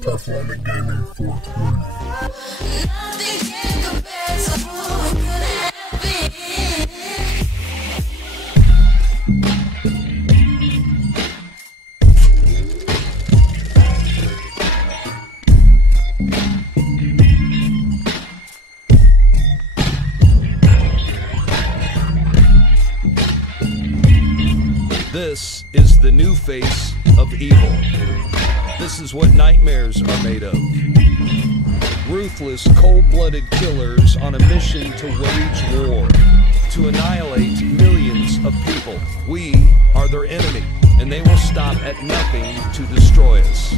Performing Gaming 420. This is the new face of evil. This is what nightmares are made of. Ruthless, cold-blooded killers on a mission to wage war, to annihilate millions of people. We are their enemy, and they will stop at nothing to destroy us.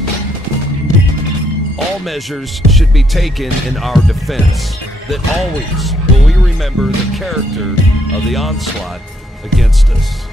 All measures should be taken in our defense, that always will we remember the character of the onslaught against us.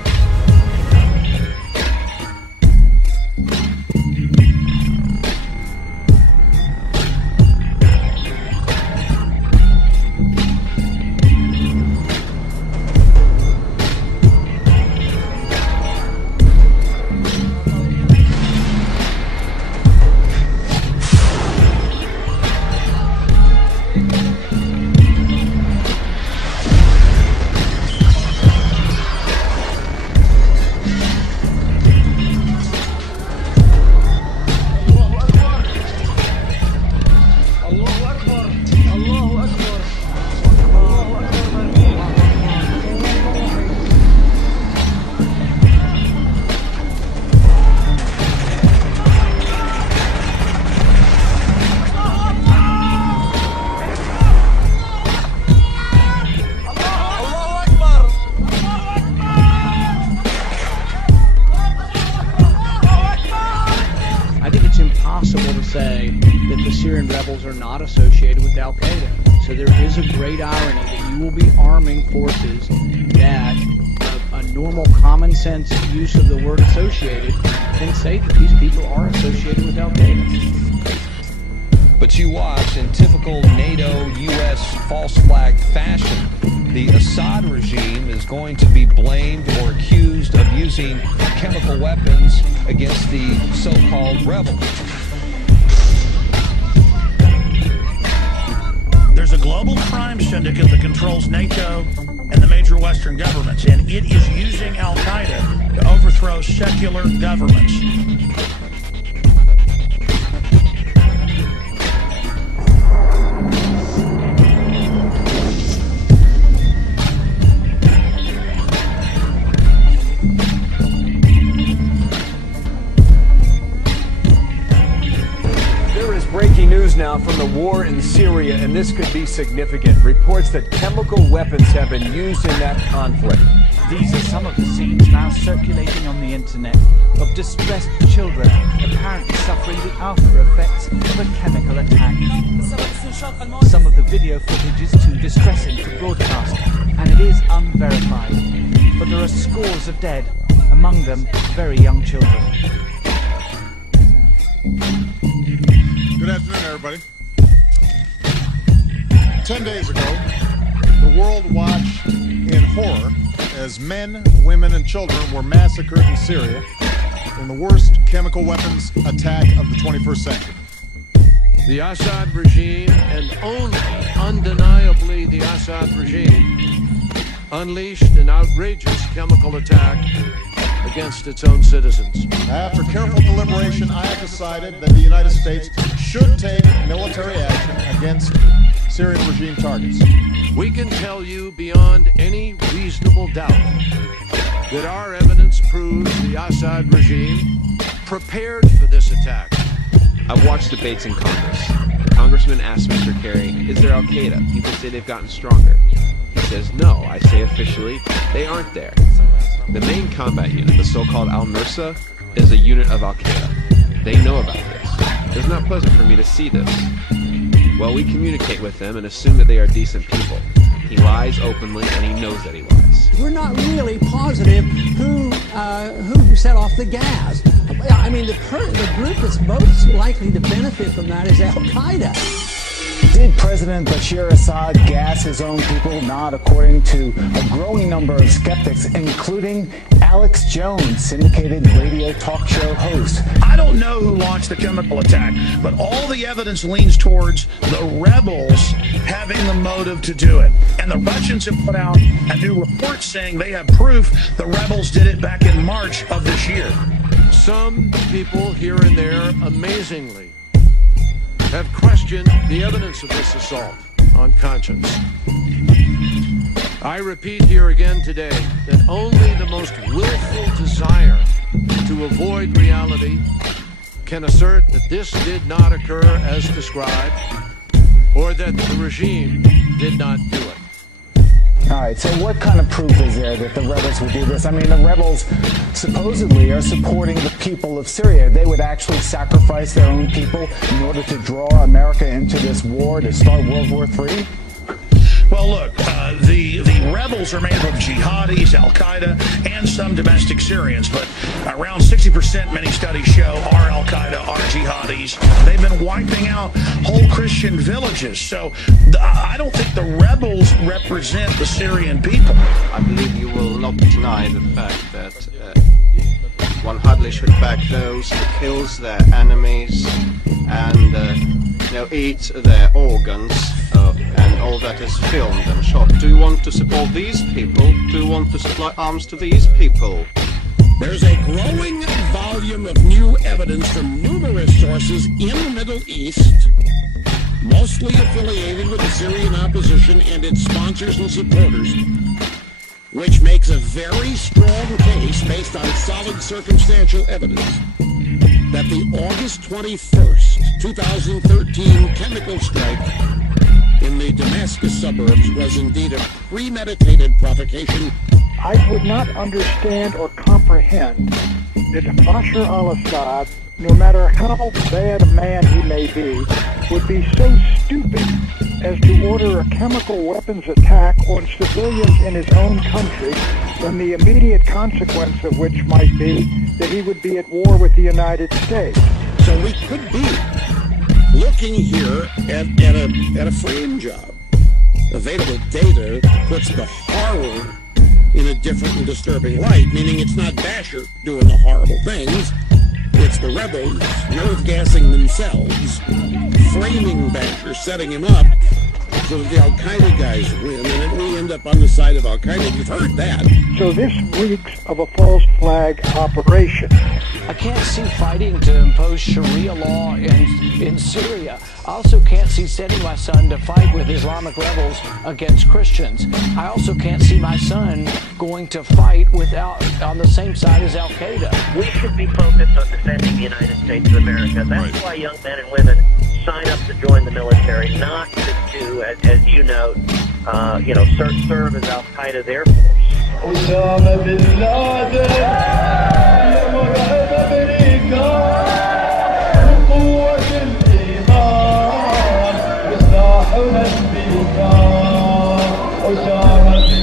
Impossible to say that the Syrian rebels are not associated with Al-Qaeda. So there is a great irony that you will be arming forces that a normal common sense use of the word associated can say that these people are associated with Al-Qaeda. But you watch, in typical NATO-US false flag fashion, the Assad regime is going to be blamed or accused of using chemical weapons against the so-called rebels. There's a global crime syndicate that controls NATO and the major Western governments, and it is using Al-Qaeda to overthrow secular governments. Breaking news now from the war in Syria, and this could be significant. Reports that chemical weapons have been used in that conflict. These are some of the scenes now circulating on the internet of distressed children apparently suffering the after effects of a chemical attack. Some of the video footage is too distressing to broadcast, and it is unverified. But there are scores of dead, among them very young children. Good afternoon, everybody. 10 days ago, the world watched in horror as men, women, and children were massacred in Syria in the worst chemical weapons attack of the 21st century. The Assad regime, and only undeniably the Assad regime, unleashed an outrageous chemical attack against its own citizens. After careful deliberation, I have decided that the United States should take military action against Syrian regime targets. We can tell you beyond any reasonable doubt that our evidence proves the Assad regime prepared for this attack. I've watched debates in Congress. Congressman asked Mr. Kerry, is there Al-Qaeda? People say they've gotten stronger. He says, no. I say officially, they aren't there. The main combat unit, the so-called Al-Nusra, is a unit of Al-Qaeda. They know about this. It's not pleasant for me to see this. Well, we communicate with them and assume that they are decent people. He lies openly, and he knows that he lies. We're not really positive who set off the gas. I mean, the group that's most likely to benefit from that is Al-Qaeda. Did President Bashar Assad gas his own people? Not according to a growing number of skeptics, including Alex Jones, syndicated radio talk show host. I don't know who launched the chemical attack, but all the evidence leans towards the rebels having the motive to do it. And the Russians have put out a new report saying they have proof the rebels did it back in March of this year. Some people here and there, amazingly, have questioned the evidence of this assault on conscience. I repeat here again today that only the most willful desire to avoid reality can assert that this did not occur as described, or that the regime did not do it. All right, so what kind of proof is there that the rebels would do this? I mean, the rebels supposedly are supporting the people of Syria. They would actually sacrifice their own people in order to draw America into this war to start World War III? Well, look, the rebels are made up of jihadis, Al-Qaeda, and some domestic Syrians, but around 60%, many studies show, are Al-Qaeda, are jihadis. They've been wiping out whole Christian villages, so I don't think the rebels represent the Syrian people. I believe you will not deny the fact that one hardly should back those who kills their enemies and eat their organs and all that is filmed and shot. Do you want to support these people? Do you want to supply arms to these people? There's a growing volume of new evidence from numerous sources in the Middle East, mostly affiliated with the Syrian opposition and its sponsors and supporters, which makes a very strong case based on solid circumstantial evidence that the August 21st, 2013 chemical strike in the Damascus suburbs was indeed a premeditated provocation. I would not understand or comprehend that Bashar al-Assad, no matter how bad a man he may be, would be so stupid as to order a chemical weapons attack on civilians in his own country, when the immediate consequence of which might be that he would be at war with the United States. So we could be looking here at a frame job. Available data puts the horror in a different and disturbing light, meaning it's not Bashar doing the horrible things, it's the rebels nerve-gassing themselves, framing Bashar, setting him up so that the Al-Qaeda guys win, and then we end up on the side of Al-Qaeda. You've heard that. So this reeks of a false flag operation. I can't see fighting to impose Sharia law in Syria. I also can't see sending my son to fight with Islamic rebels against Christians. I also can't see my son going to fight on the same side as Al-Qaeda. We should be focused on defending the United States of America. That's why young men and women sign up to join the military, not to, as you note, serve as Al-Qaeda Air Force. Osama bin Laden, يا مرحب أمريكا بقوة الإيمان وسلاحنا البيكا أسامة بن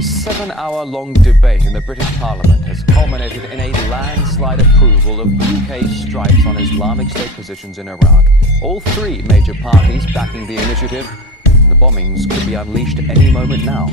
seven-hour-long debate in the British Parliament has culminated in a landslide approval of UK strikes on Islamic State positions in Iraq. All three major parties backing the initiative. The bombings could be unleashed any moment now.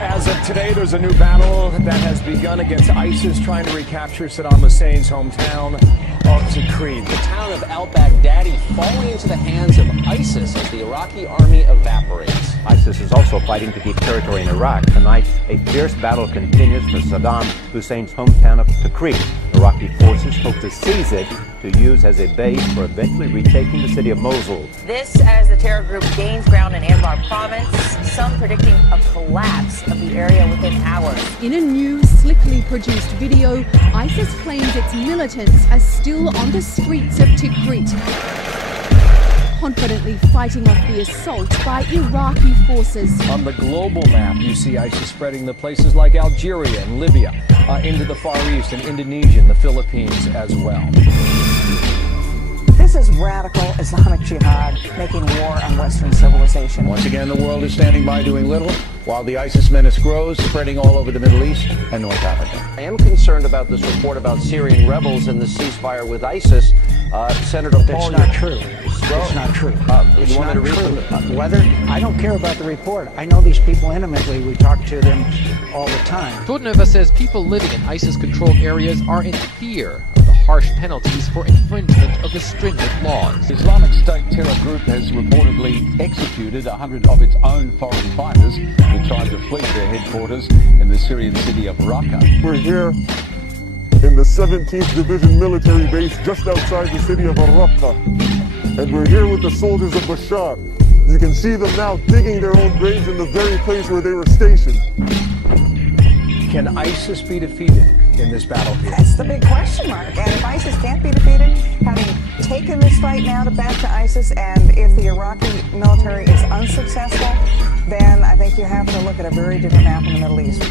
As of today, there's a new battle that has begun against ISIS trying to recapture Saddam Hussein's hometown of Tikrit. The town of al-Baghdadi falling into the hands of ISIS as the Iraqi army evaporates. ISIS is also fighting to keep territory in Iraq. Tonight, a fierce battle continues for Saddam Hussein's hometown of Tikrit. Iraqi forces hope to seize it to use as a base for eventually retaking the city of Mosul. This as the terror group gains ground in Anbar province. some predicting a collapse of the area within hours. In a new, slickly produced video, ISIS claims its militants are still on the streets of Tikrit, confidently fighting off the assault by Iraqi forces. On the global map, you see ISIS spreading to places like Algeria and Libya, into the Far East and Indonesia and the Philippines as well. This is radical Islamic jihad making war on Western civilization. Once again, the world is standing by doing little while the ISIS menace grows, spreading all over the Middle East and North Africa. I am concerned about this report about Syrian rebels and the ceasefire with ISIS. Senator, it's not true. It's not true. You want me to read true. Whether I don't care about the report. I know these people intimately. We talk to them all the time. Tornova says people living in ISIS-controlled areas are in fear of the harsh penalties for infringement of the stringent laws. The Islamic State terror group has reportedly executed 100 of its own foreign fighters who tried to flee their headquarters in the Syrian city of Raqqa. We're here in the 17th Division military base just outside the city of Raqqa. And we're here with the soldiers of Bashar. You can see them now digging their own graves in the very place where they were stationed. Can ISIS be defeated in this battle here? That's the big question mark. And if ISIS can't be defeated, having taken this fight now back to ISIS, and if the Iraqi military is unsuccessful, then I think you have to look at a very different map in the Middle East.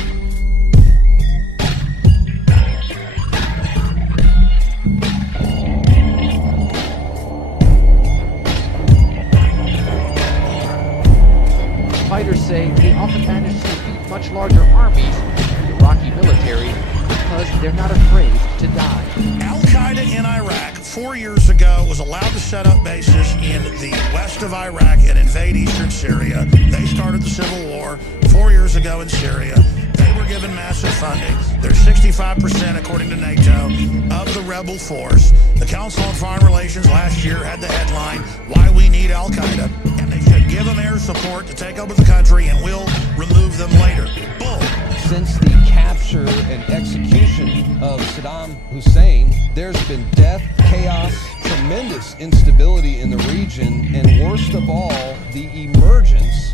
Fighters say they often manage to defeat much larger armies than the Iraqi military because they're not afraid to die. Al-Qaeda in Iraq 4 years ago was allowed to set up bases in the west of Iraq and invade eastern Syria. They started the civil war 4 years ago in Syria. They were given massive funding. They're 65%, according to NATO, of the rebel force. The Council on Foreign Relations last year had the headline, "Why We Need Al-Qaeda." And they should give them air support to take over the country, and we'll remove them later. Bull. Since the capture and execution of Saddam Hussein, there's been death, chaos, tremendous instability in the region, and worst of all, the emergence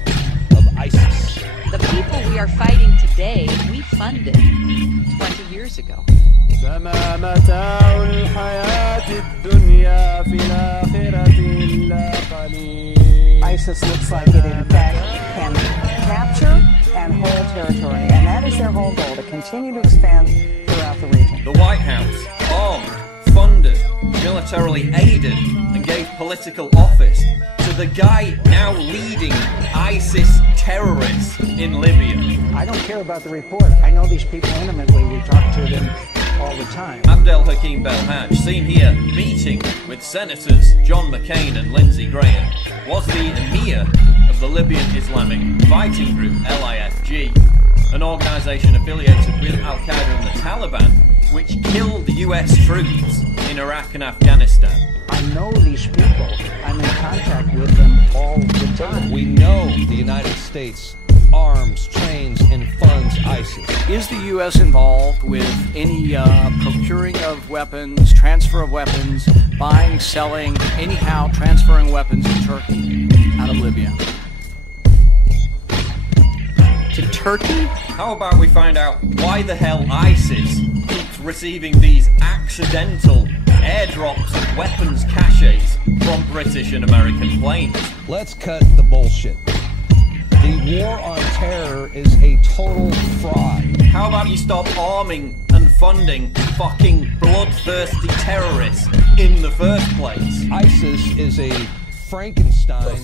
of ISIS. The people we are fighting today, we funded 20 years ago. ISIS looks like it, in fact, can capture and hold territory, and that is their whole goal, to continue to expand throughout the region. The White House armed, funded, militarily aided, and gave political office to the guy now leading ISIS terrorists in Libya. I don't care about the report. I know these people intimately. We talk to them all the time. Abdel Hakim Belhaj, seen here meeting with Senators John McCain and Lindsey Graham, was the emir of the Libyan Islamic Fighting Group, LIFG, an organisation affiliated with Al-Qaeda and the Taliban, which killed US troops in Iraq and Afghanistan. I know these people. I'm in contact with them all the time. We know the United States arms, trains, and funds ISIS. Is the U.S. involved with any procuring of weapons, transfer of weapons, buying, selling, anyhow transferring weapons to Turkey out of Libya? To Turkey? How about we find out why the hell ISIS keeps receiving these accidental airdrops of weapons caches from British and American planes? Let's cut the bullshit. The war on terror is a total fraud. How about you stop arming and funding fucking bloodthirsty terrorists in the first place? ISIS is a Frankenstein.